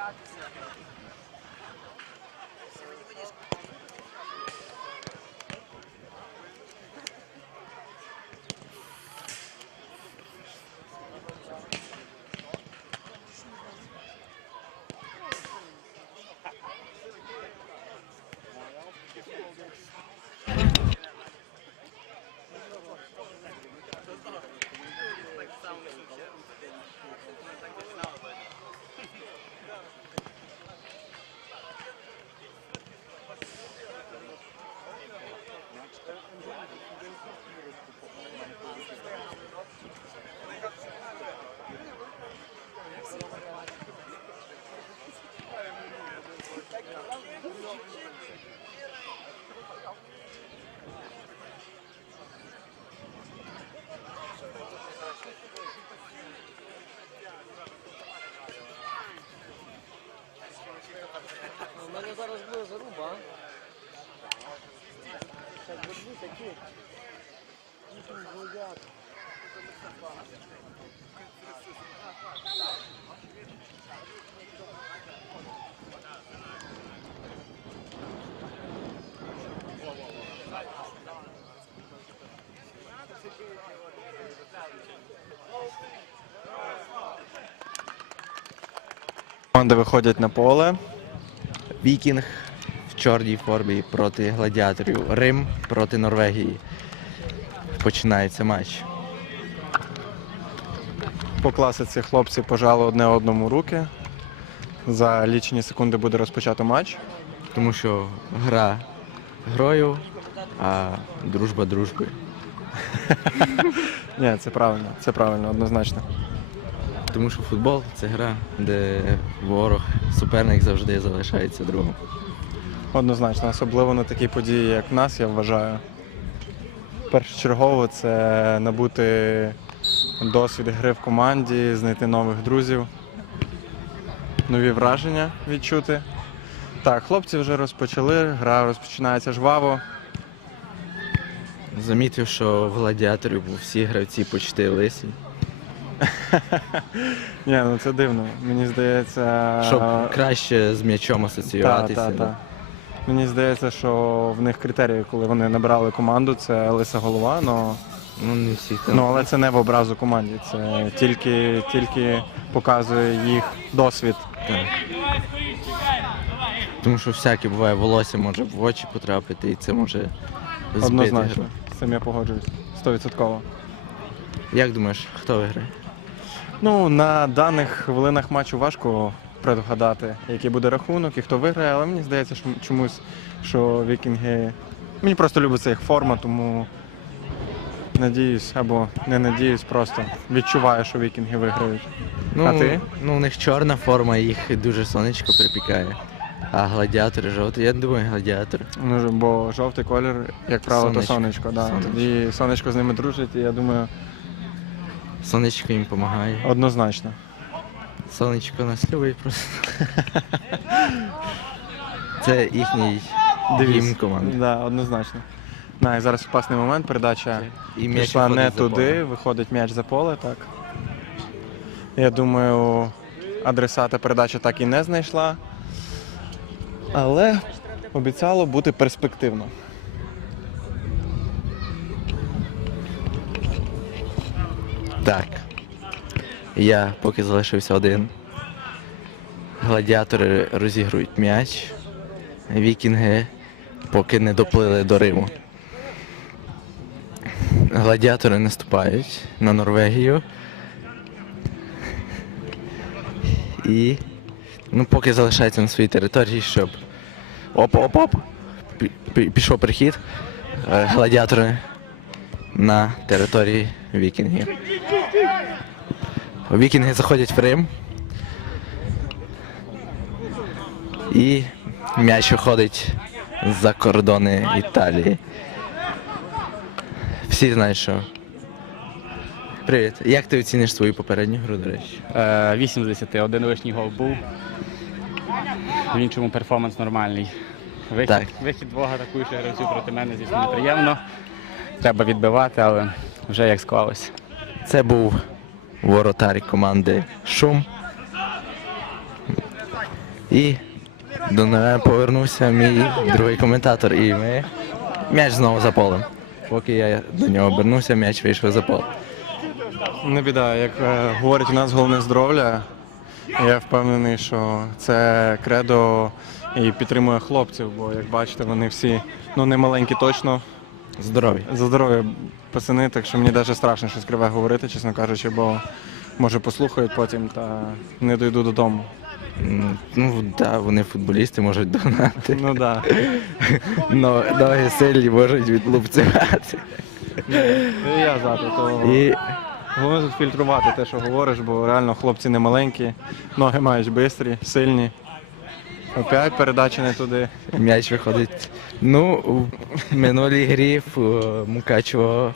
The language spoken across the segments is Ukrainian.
У Команди виходять на поле. Вікінг в чорній формі проти гладіаторів. Рим проти Норвегії. Починається матч. По класиці хлопці пожали одне одному руки. За лічені секунди буде розпочато матч. Тому що гра грою, а дружба дружбою. Ні, це правильно, це правильно, однозначно. Тому що футбол це гра, де ворог, суперник завжди залишається другом. Однозначно, особливо на такі події, як в нас, я вважаю. Першочергово це набути досвід гри в команді, знайти нових друзів, нові враження відчути. Так, хлопці вже розпочали, гра розпочинається жваво. Замітив, що в гладіаторів всі гравці почти лисі. Ні, ну це дивно. Мені здається. Щоб краще з м'ячом Та, асоціюватися. та, та. Мені здається, що в них критерії, коли вони набирали команду, це лиса голова, но, Ну, не всі ну, але це не в образу команді. Це тільки, тільки показує їх досвід. Так. Тому що всяке буває, волосся може в очі потрапити, і це може збити Однозначно. З цим я погоджуюсь. Стовідсотково. Як думаєш, хто виграє? Ну, на даних хвилинах матчу важко предвгадати, який буде рахунок і хто виграє, але мені здається, що чомусь, що вікінги. Мені просто любиться їх форма, тому надіюсь або не надіюсь, просто відчуваю, що вікінги виграють. Ну, А ти? Ну, у них чорна форма, їх дуже сонечко припікає. А гладіатори жовті. Я думаю, гладіатори. Ну, бо жовтий колір, як правило, Сонечко. то сонечко. Да. Сонечко. Тоді сонечко з ними дружить, і я думаю, Сонечко їм допомагає. однозначно. Сонечко нас любить просто. Це їхній гімн команди. Да, однозначно. На, і зараз опасний момент, передача І м'яч пішла не за туди, поле. виходить м'яч за поле, так. Я думаю, адресата передача так і не знайшла. Але обіцяло бути перспективно. Я поки залишився один. Гладіатори розігрують м'яч. Вікінги поки не доплили до Риму. Гладіатори наступають на Норвегію. І ну, поки залишається на своїй території, щоб. Оп-оп-оп! Пі- пі- Пішов прихід. Е, Гладіатори на території вікінгів. Вікінги заходять в Рим. І м'яч виходить за кордони Італії. Всі знають, що. Привіт. Як ти оціниш свою попередню гру, до речі? Е, 8 з 10, один лишній гол був. В іншому перформанс нормальний. Вихід, Так. вихід двох атакуючих гравців проти мене, звісно, неприємно. Треба відбивати, але вже як склалося. Це був воротар команди Шум. І до мене повернувся мій другий коментатор, і ми м'яч знову за полем. Поки я до нього обернувся, м'яч вийшов за поле. Не біда, як е, говорять, у нас головне здоров'я. Я впевнений, що це кредо і підтримує хлопців, бо як бачите, вони всі ну не маленькі точно. Здоров'я. За здоров'я пацани, так що мені навіть страшно щось криве говорити, чесно кажучи, бо може послухають потім та не дойду додому. Ну, так, да, вони футболісти можуть догнати. Ну так. Но, ноги сильні можуть відлупцювати. І я за те, то І головне тут фільтрувати те, що говориш, бо реально хлопці не маленькі, ноги мають швидкі, сильні. Опять передача не туди. м'яч виходить. Ну, в минулій грі в е, Мукачево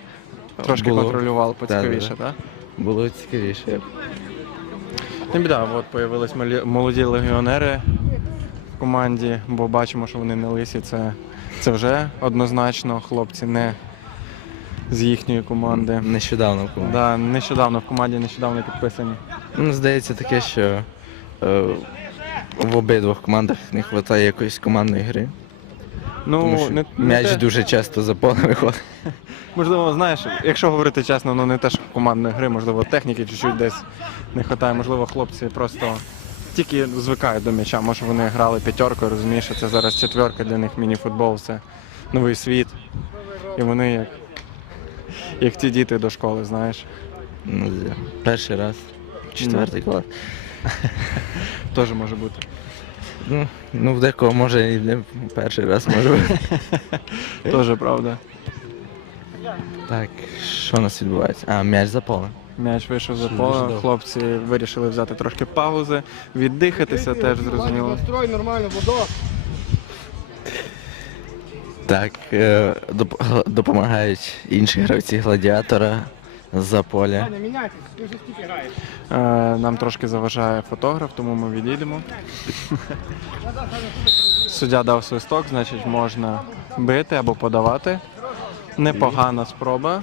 Трошки було, контролював поцікавіше, Да, так? було цікавіше. Не біда, от появились малі- молоді легіонери в команді, бо бачимо, що вони не лисі. Це, це вже однозначно хлопці не з їхньої команди. Нещодавно в команді. Да, нещодавно в команді нещодавно підписані. Ну, здається таке, що е, в обидвох командах не вистачає якоїсь командної гри. Ну, Тому що не, не м'яч те- дуже часто за поле виходить. можливо, знаєш, якщо говорити чесно, ну не те, що командної гри, можливо, техніки чуть-чуть десь не вистачає. Можливо, хлопці просто тільки звикають до м'яча. Може вони грали п'ятеркою, розумієш, що це зараз четверка для них міні-футбол, це новий світ. І вони як, як ті діти до школи, знаєш. Ну, перший раз. Четвертий клас. Теж може бути. Ну, ну, в декого може і не перший раз може бути. Теж правда. Так, що у нас відбувається? А, м'яч за поле. М'яч вийшов за поле. Хлопці вирішили взяти трошки паузи, віддихатися теж зрозуміло. Настрой нормально, водо. Так, е, доп- допомагають інші гравці гладіатора за граєш. Е, Нам трошки заважає фотограф, тому ми відійдемо. Суддя дав свисток, значить можна бити або подавати. Непогана спроба.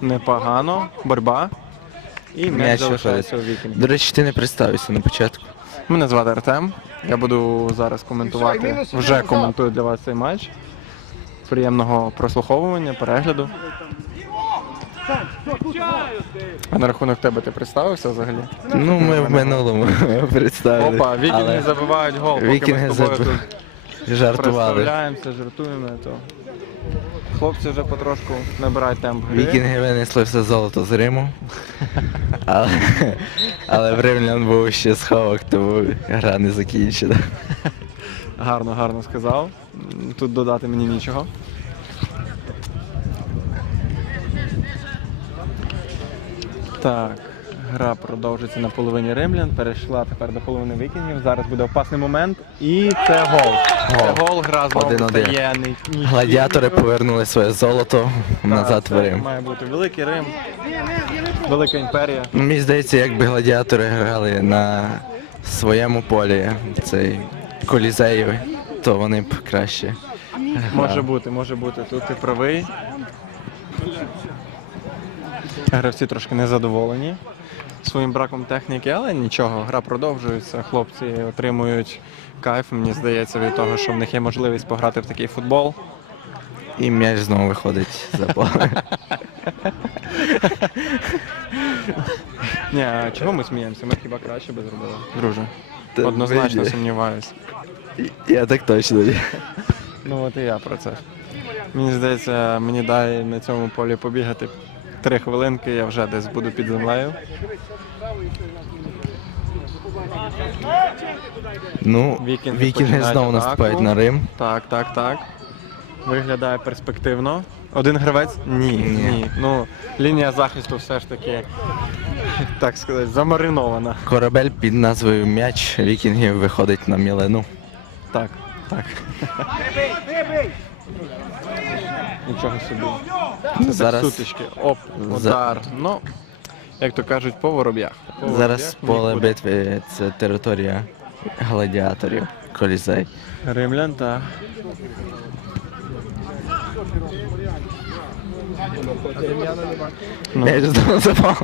Непогано. Боротьба. І м'яч М'яч залишається у вікінг. До речі, ти не представився на початку. Мене звати Артем. Я буду зараз коментувати. Вже коментую для вас цей матч. Приємного прослуховування, перегляду. А на рахунок тебе ти представився взагалі? Ну, ми в минулому представили. Опа, вікінги але забивають гол, поки Вікінги ми з тобою забив- тут жартували. представляємося, жартуємо. То... Хлопці вже потрошку набирають темп гри. Вікінги винесли все золото з Риму. Але, але в римлян був ще сховок, тому гра не закінчена. Гарно, гарно сказав. Тут додати мені нічого. Так, гра продовжиться на половині римлян. Перейшла тепер до половини вікінгів. Зараз буде опасний момент. І це гол. Це гол, гра знову Один-один. стає. ні- ні- Гладіатори повернули своє золото Так, назад це в Рим. Має бути великий Рим, велика імперія. Ну, Мені здається, якби гладіатори грали на своєму полі, цей колізею, то вони б краще. Може бути, може бути. Тут ти правий. Гравці трошки незадоволені своїм браком техніки, але нічого, гра продовжується. Хлопці отримують кайф, мені здається, від того, що в них є можливість пограти в такий футбол. І м'яч знову виходить за поле. Ні, а чого ми сміємося? Ми хіба краще би зробили, друже. Та Однозначно вийде. сумніваюся. Я так точно. ні. Ну от і я про це. Мені здається, мені дай на цьому полі побігати три хвилинки, я вже десь буду під землею. Ну, Вікінги вікінги починають знову атаку. наступають на Рим. Так, так, так. Виглядає перспективно. Один гравець? Ні, ні. Ні. Ну, лінія захисту все ж таки, так сказати, замаринована. Корабель під назвою М'яч вікінгів виходить на мілину. Так, так. Нічого собі. Це Зараз- так сутички. Оп, За- удар. Ну, як то кажуть, по вороб'ях. По Зараз вороб'ях поле нікуди. битви це територія гладіаторів, колізей. Римлян, так. Ну, М'яч знову запав.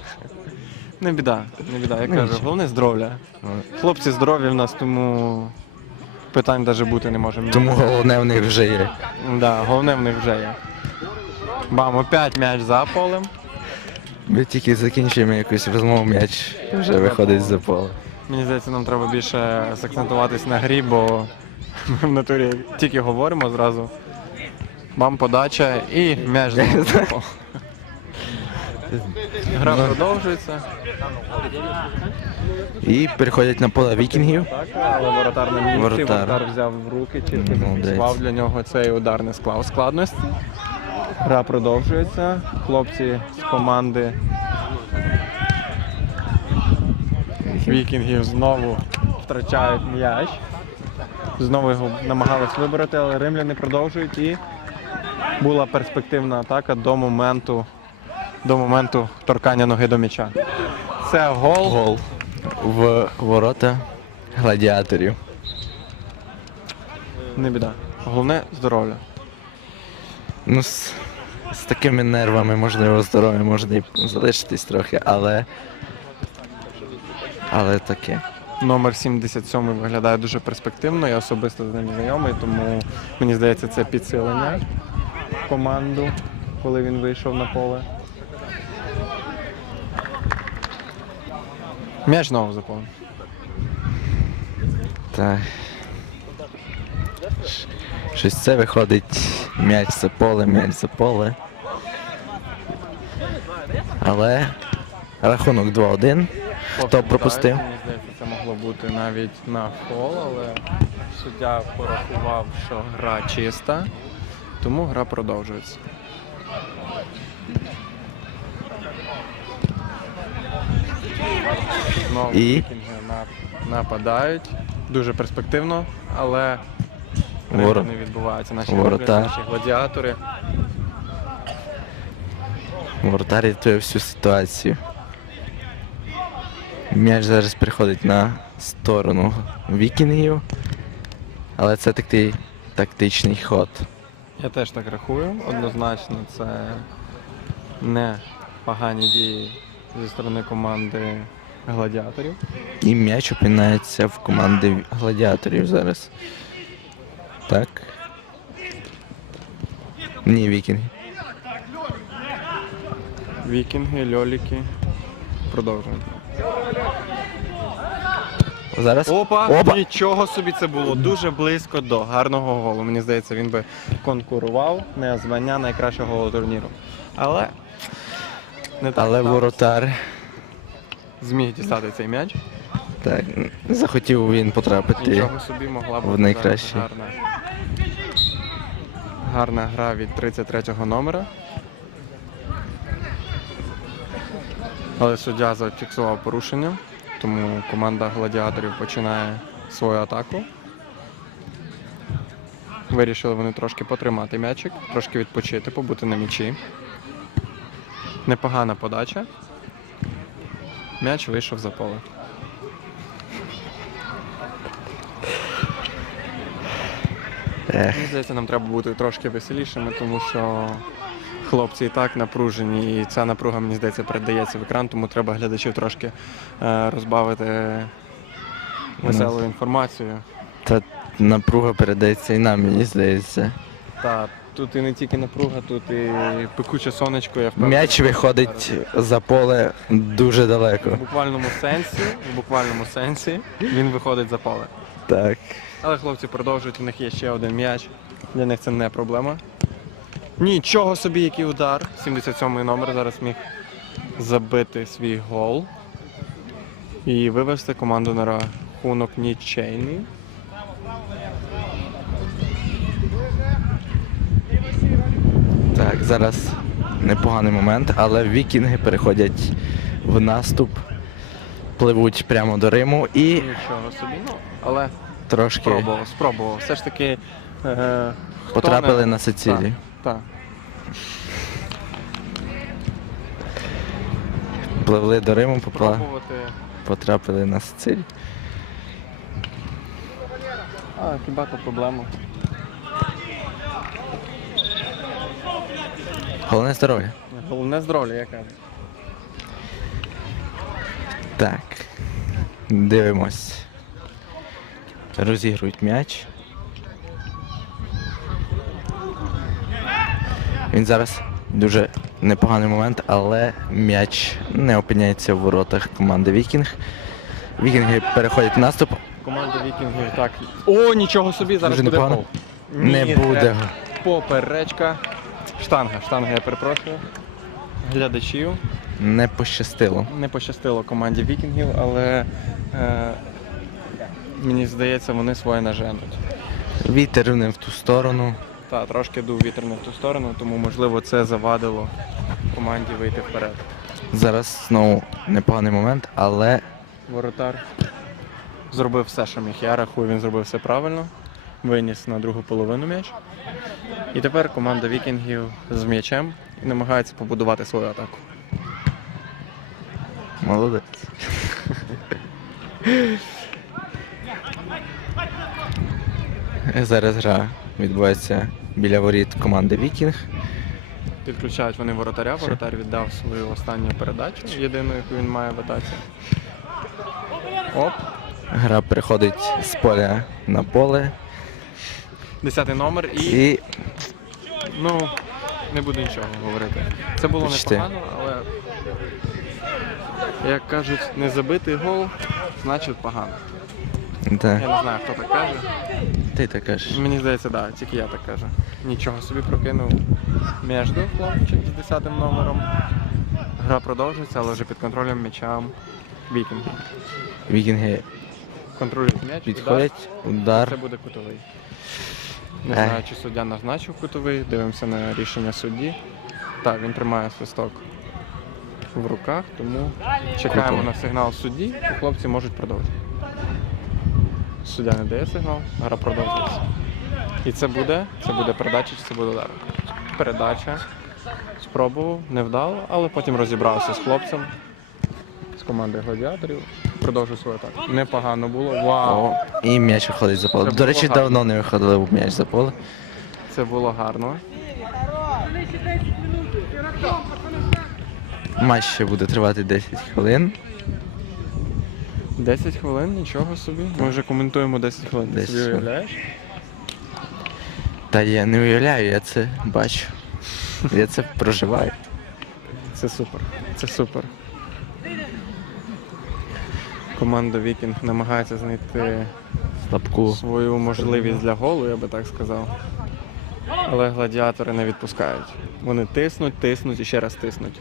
Не біда, не біда. Я Ну, кажу, нічого. головне здоров'я. Хлопці здорові в нас, тому питань навіть бути не може. Тому головне в них вже є. Да, головне в них вже є. Бам, опять м'яч за полем. Ми тільки закінчуємо якусь розмову, м'яч вже виходить за поле. Мені здається, нам треба більше закцентуватись на грі, бо ми в натурі тільки говоримо зразу. Бам, подача і м'яч за поле. Гра Ну. продовжується. І переходять на поле вікінгів. Так, але воротар на місці, Воротар. воротар взяв в руки, чітко Молодець. зафіксував для нього цей удар не склав складності. Гра продовжується. Хлопці з команди вікінгів знову втрачають м'яч. Знову його намагались вибороти, але римляни продовжують і була перспективна атака до моменту, до моменту торкання ноги до м'яча. Це гол. Гол в ворота гладіаторів. Не біда. Головне здоров'я. Ну, з такими нервами, можливо, здоров'я можна і залишитись трохи, але. Але таке. Номер 77 виглядає дуже перспективно. Я особисто з ним знайомий, тому мені здається, це підсилення команду, коли він вийшов на поле. М'яч знову за. Так. Щось це виходить м'яч за поле, м'яч за поле. Але рахунок 2-1. Хто пропустив? Мені здається, це могло бути навіть на фол, але суддя порахував, що гра чиста, тому гра продовжується. Знову І? нападають. Дуже перспективно, але Воро- не відбувається. Наші Воротар. наші гладіатори. Воротар рятує всю ситуацію. М'яч зараз приходить на сторону вікінгів. Але це такий тактичний ход. Я теж так рахую. Однозначно, це не погані дії зі сторони команди гладіаторів. І м'яч опинається в команди гладіаторів зараз. Так. Ні, вікінги. Вікінги, льоліки. Продовжуємо. Зараз. Опа! Опа! Нічого собі це було дуже близько до гарного голу. Мені здається, він би конкурував на звання найкращого голу турніру. Але не так Але сталося. воротар. зміг дістати цей м'яч. Так, захотів він потрапити. Нічого собі могла в найкращий. зараз гарна. Гарна гра від 33-го номера. Але суддя зафіксував порушення, тому команда гладіаторів починає свою атаку. Вирішили вони трошки потримати м'ячик, трошки відпочити, побути на м'ячі. Непогана подача. М'яч вийшов за поле. Ех, Мені здається, нам треба бути трошки веселішими, тому що хлопці і так напружені, і ця напруга, мені здається, передається в екран, тому треба глядачів трошки е, розбавити веселою інформацією. та напруга передається і нам, мені здається. Та тут і не тільки напруга, тут і пекуче сонечко, я впевнений. М'яч виходить за поле дуже В далеко. буквальному сенсі, в буквальному сенсі він виходить за поле. Так. Але хлопці продовжують, у них є ще один м'яч. Для них це не проблема. Нічого собі, який удар. 77-й номер зараз міг забити свій гол і вивести команду на рахунок нічейний. Так, зараз непоганий момент, але вікінги переходять в наступ, пливуть прямо до Риму і Нічого собі. Ну, але трошки спробував, спробував. Все ж таки. Е, хто потрапили не- на Сицилію. Так. Пливли до Риму, попла... Пробувати. потрапили на Сицилію. А, хіба то проблема. Головне здоров'я. Головне здоров'я, я кажу. Так. Дивимось. Розігрують м'яч. Він зараз дуже непоганий момент, але м'яч не опиняється в воротах команди Вікінг. Вікінги переходять в наступ. Команда вікінгів так. О, нічого собі, зараз Дуже буде непогано. гол. Не буде. це Поперечка. Штанга, штанга, я перепрошую. Глядачів. Не пощастило. Не пощастило команді вікінгів, але е, мені здається, вони своє наженуть. Вітер не в ту сторону. Та, трошки дув вітер не в ту сторону, тому можливо це завадило команді вийти вперед. Зараз знову непоганий момент, але Воротар зробив все, що міг. Я рахую, він зробив все правильно. Виніс на другу половину м'яч. І тепер команда вікінгів з м'ячем і намагається побудувати свою атаку. молодець. Зараз гра відбувається біля воріт команди Вікінг. Підключають вони воротаря. Воротар віддав свою останню передачу, єдину, яку він має в атаці. Оп, Гра переходить з поля на поле. десятий номер і І ну не буду нічого говорити. Це було Почти. непогано, але як кажуть, не забитий гол, значить погано. та, Я не знаю, хто так каже. Ти так кажеш. Мені здається, так, да, тільки я так кажу. Нічого собі прокинув між хлопчик з 10 номером. Гра продовжується, але вже під контролем м'яча вікінгів. Вікінги Контролюють м'яч, удар. підходять, удар. Це буде кутовий. Не знаю, чи суддя назначив кутовий, дивимося на рішення судді. Так, він тримає свисток в руках, тому чекаємо на сигнал судді, і хлопці можуть продовжити. Суддя не дає сигнал, гра продовжується. І це буде, це буде передача чи це буде удар. Передача. Спробував, не вдало, але потім розібрався з хлопцем з команди гладіаторів. Продовжив свою атаку. Непогано було. Вау! О, і м'яч виходить за поле. Це До речі, гарно. давно не виходили в м'яч за поле. Це було гарно. Матч ще буде тривати 10 хвилин. 10 хвилин, нічого собі. Ми вже коментуємо 10 хвилин. Ти 10 собі хвилин. уявляєш? Та я не уявляю, я це бачу. Я це проживаю. Це супер. Це супер. Команда Вікінг намагається знайти Слабку. свою можливість для голу, я би так сказав. Але гладіатори не відпускають. Вони тиснуть, тиснуть і ще раз тиснуть.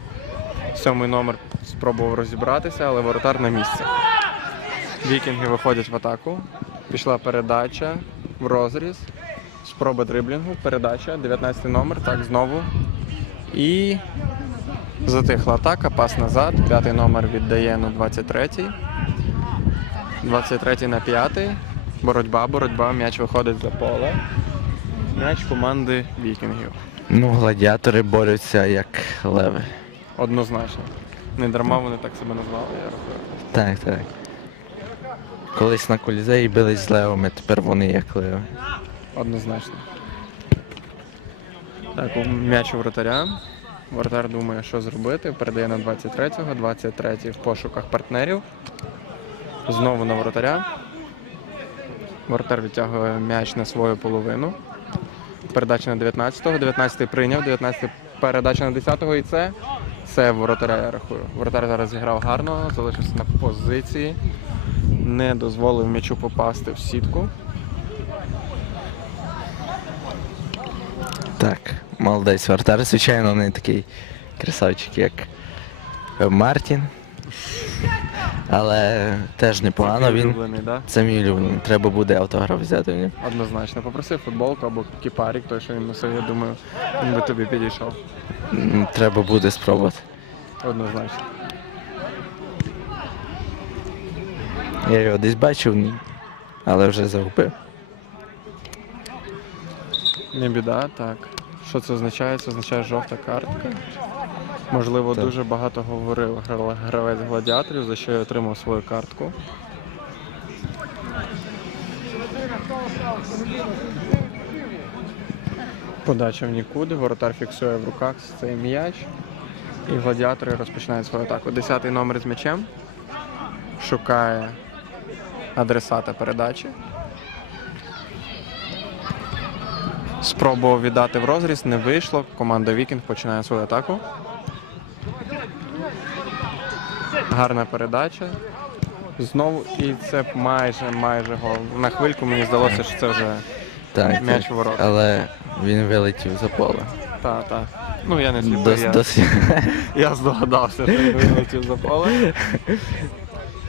Сьомий номер спробував розібратися, але воротар на місці. Вікінги виходять в атаку. Пішла передача в розріз. Спроба дриблінгу, передача, 19 номер, так, знову. І затихла атака, пас назад. П'ятий номер віддає на 23-й. 23-й на 5. Боротьба, боротьба, м'яч виходить за поле. М'яч команди вікінгів. Ну, гладіатори борються як леви. Однозначно. Не дарма вони так себе назвали, я рахую. Так, так. Колись на колізеї бились з левами, тепер вони як леви. Однозначно. Так, м'яч у вратаря. Вратар думає, що зробити. Передає на 23-го. 23-й в пошуках партнерів. Знову на вратаря. Воротар відтягує м'яч на свою половину. Передача на 19-го. 19-й прийняв. 19-й передача на 10-го. І це. Це воротаря, я рахую. Воротар зараз зіграв гарно, залишився на позиції. Не дозволив м'ячу попасти в сітку. Так, молодець вратар, звичайно, не такий красавчик, як Мартін. Але теж непогано він. Улюблений, да? Це мій улюблений. Треба буде автограф взяти в нього. Однозначно. Попросив футболку або кіпарік, той, що він носив, я думаю, він би тобі підійшов. Треба буде спробувати. Однозначно. Я його десь бачив, але вже загубив. Не біда, так. Що це означає? Це означає жовта картка. Можливо, Так. дуже багато говорив гравець гладіаторів, за що я отримав свою картку. Подача в нікуди, воротар фіксує в руках цей м'яч. І гладіатори розпочинають свою атаку. Десятий номер з м'ячем. шукає адресата передачі. Спробував віддати в розріз, не вийшло. Команда Вікінг починає свою атаку. Гарна передача. Знову і це майже майже гол. На хвильку мені здалося, що це вже Так, м'яч так. у ворота. Але він вилетів за поле. Та, та. Ну я не сліпий. Дос, Я, дос... я здогадався, що він вилетів за поле.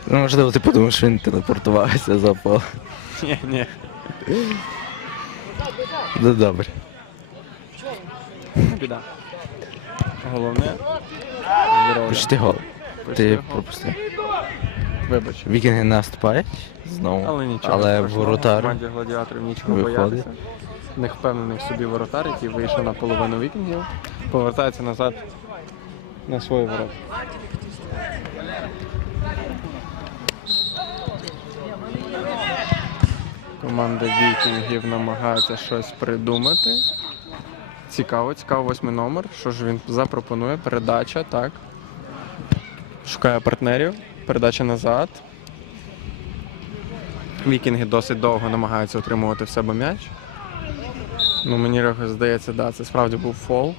Ну, можливо, ти подумав, що він телепортувався за поле. Ні, ні. Ну добре. Біда. Головне. Здоров'я. Почти гол. Ти гол. пропустив. Вибач. Вікінги наступають знову. Але нічого. Але страшного. воротар команді гладіаторів нічого виходить. боятися. В них впевнений в собі воротар, який вийшов на половину вікінгів, повертається назад на свої ворота. Команда вікінгів намагається щось придумати. Цікаво, цікаво восьмий номер. Що ж він запропонує? Передача, так. Шукає партнерів. Передача назад. Вікінги досить довго намагаються отримувати в себе м'яч. Ну, мені здається, да, це справді був фол.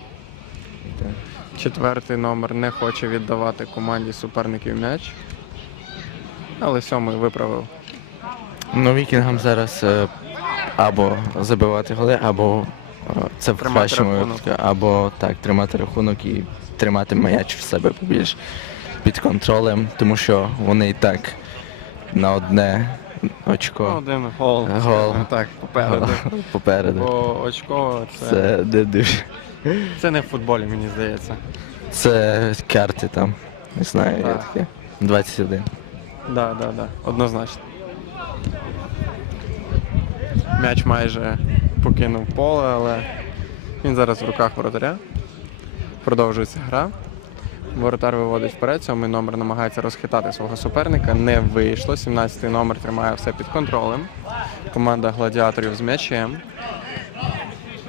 Четвертий номер не хоче віддавати команді суперників м'яч. Але сьомий виправив. Ну, вікінгам зараз е, або забивати голи, або е, це в Тримати кращому рахунок. випадку, або так, тримати рахунок і тримати м'яч в себе побільш під контролем, тому що вони і так на одне Ну, очко один гол. Гол. Так, попереду. попереду. Бо очко це, це... Це не дуже. не в футболі, мені здається. Це карти там. Не знаю, є Так. таке. 21. Да, да, да. Однозначно. М'яч майже покинув поле, але він зараз в руках воротаря. Продовжується гра. Воротар виводить вперед, сьомий номер намагається розхитати свого суперника. Не вийшло. 17-й номер тримає все під контролем. Команда гладіаторів з м'ячем.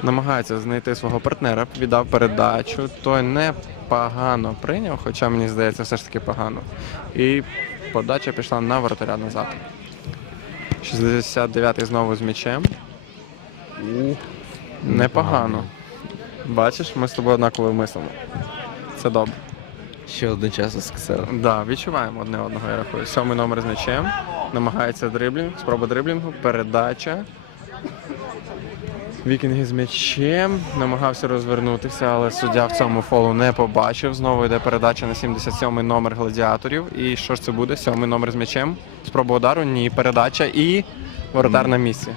Намагається знайти свого партнера, віддав передачу. Той непогано прийняв, хоча мені здається, все ж таки погано. І подача пішла на воротаря назад. 69-й знову з м'ячем. Непогано. Бачиш, ми з тобою однаково мислимо. Це добре. Ще одночасно сказав. Да, відчуваємо одне одного, я рахую. Сьомий номер з м'ячем. Намагається дриблінг, спроба дриблінгу, передача. Вікінги з м'ячем. Намагався розвернутися, але суддя в цьому фолу не побачив. Знову йде передача на 77-й номер гладіаторів. І що ж це буде? Сьомий номер з м'ячем. Спроба удару, ні, передача і воротар на місці.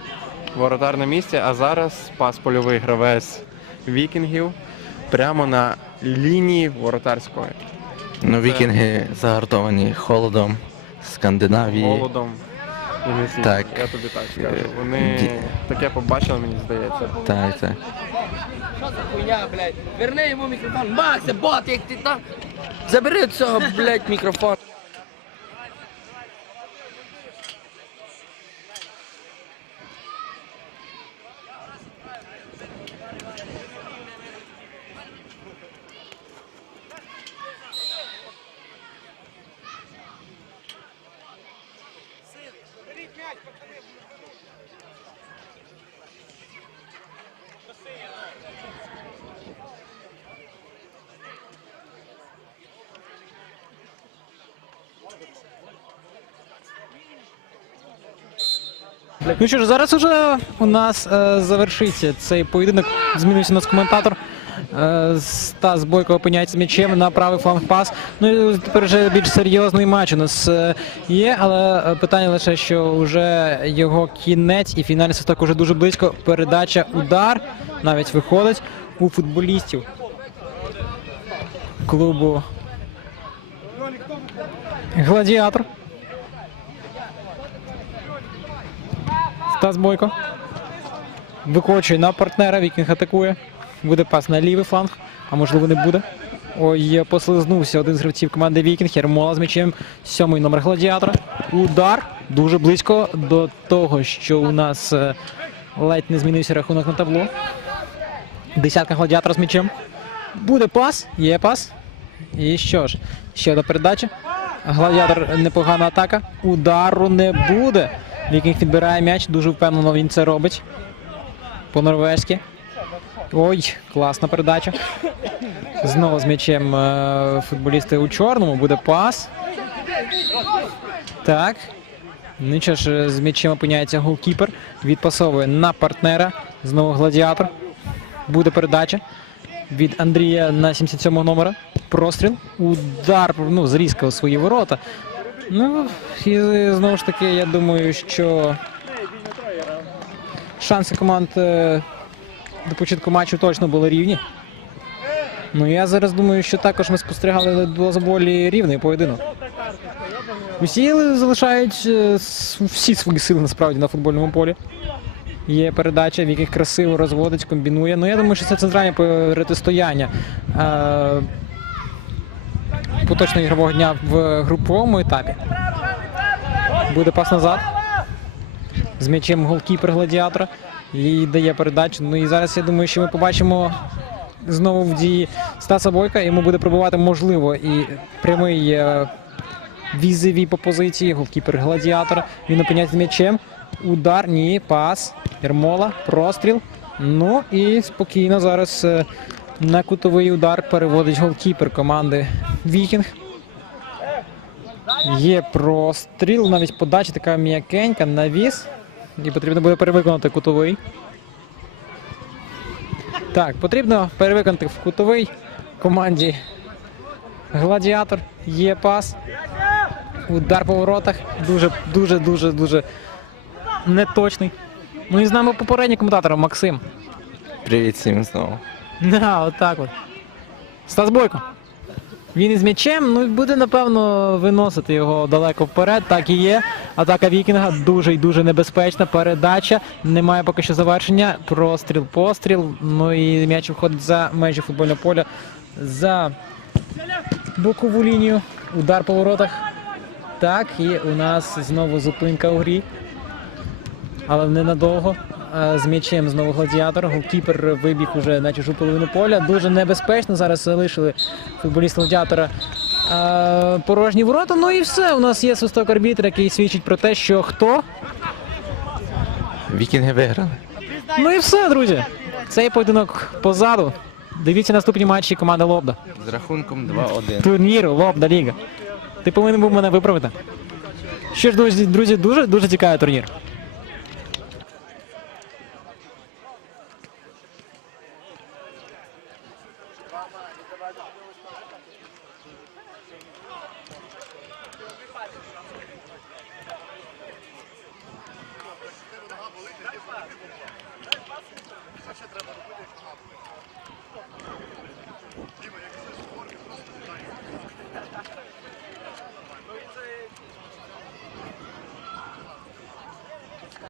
Воротар на місці, а зараз пас польовий гравець вікінгів прямо на лінії воротарської. Ну, вікінги загартовані холодом, Скандинавії. голодом і. Так. Я тобі так скажу. Е, Вони ді- таке побачили, мені здається. Так, так. Що за хуйня, блядь? Верни йому мікрофон. Максе, бот, як ти там. Забери цього, блядь, мікрофон. Ну що ж, зараз уже у нас е, завершиться цей поєдинок. Змінився у нас коментатор. Е, Стас Бойко опиняється м'ячем на правий фланг пас. Ну і тепер вже більш серйозний матч у нас е, є, але е, питання лише, що вже його кінець і фінальний свисток уже дуже близько. Передача, удар навіть виходить у футболістів клубу Гладіатор. Стас Бойко. Викочує на партнера, Вікінг атакує. Буде пас на лівий фланг, а можливо не буде. Ой, послизнувся один з гравців команди Вікінг. Ярмола з м'ячем. Сьомий номер гладіатора. Удар дуже близько до того, що у нас е, ледь не змінився рахунок на табло. Десятка гладіатора з м'ячем. Буде пас, є пас. І що ж, ще одна передача. Гладіатор непогана атака. Удару не буде. Вікінг відбирає м'яч, дуже впевнено він це робить. По-норвезьки. Ой, класна передача. Знову з м'ячем е, футболісти у чорному. Буде пас. Так. Нічого ж з м'ячем опиняється голкіпер. Відпасовує на партнера. Знову гладіатор. Буде передача від Андрія на 77 номера. Простріл. Удар ну, зрізка у свої ворота. Ну, і знову ж таки, я думаю, що шанси команд е, до початку матчу точно були рівні. Ну я зараз думаю, що також ми спостерігали доволі рівний поєдинок. Усі залишають е, всі свої сили насправді на футбольному полі. Є передача, в яких красиво розводить, комбінує. Ну я думаю, що це центральне протистояння е, поточного ігрового дня в груповому етапі. Буде пас назад. З м'ячем голкіпер гладіатора. І дає передачу. Ну і зараз я думаю, що ми побачимо знову в дії Стаса Бойка. Йому буде пробувати можливо і прямий е, візові по позиції. Голкіпер гладіатора. Він опиняється м'ячем. Удар, ні, пас. Ермола, простріл. Ну і спокійно зараз е, на кутовий удар переводить голкіпер команди Вікінг. Є простріл, навіть подача така м'якенька, навіс. І потрібно буде перевиконати кутовий. Так, потрібно перевиконати в кутовий команді Гладіатор. Є пас. Удар по воротах. Дуже, дуже, дуже, дуже неточний. Ну і з нами попередній коментатор Максим. Привіт всім знову. Да, отак от. Стас Бойко. Він із м'ячем, ну буде, напевно, виносити його далеко вперед. Так і є. Атака Вікінга дуже і дуже небезпечна. Передача. Немає поки що завершення. Простріл, постріл. Ну і м'яч виходить за межі футбольного поля. За бокову лінію. Удар по воротах. Так, і у нас знову зупинка у грі. Але ненадовго. З м'ячем знову гладіатор. Голкіпер вибіг уже на чужу половину поля. Дуже небезпечно. Зараз залишили футболіста гладіатора порожні ворота. Ну і все. У нас є свисток арбітра, який свідчить про те, що хто. Вікінги виграли. Ну і все, друзі. Цей поєдинок позаду. Дивіться наступні матчі команди Лобда. З рахунком 2-1. Турніру Лобда Ліга. Ти повинен був мене виправити. Що ж, друзі, друзі, дуже дуже цікавий турнір.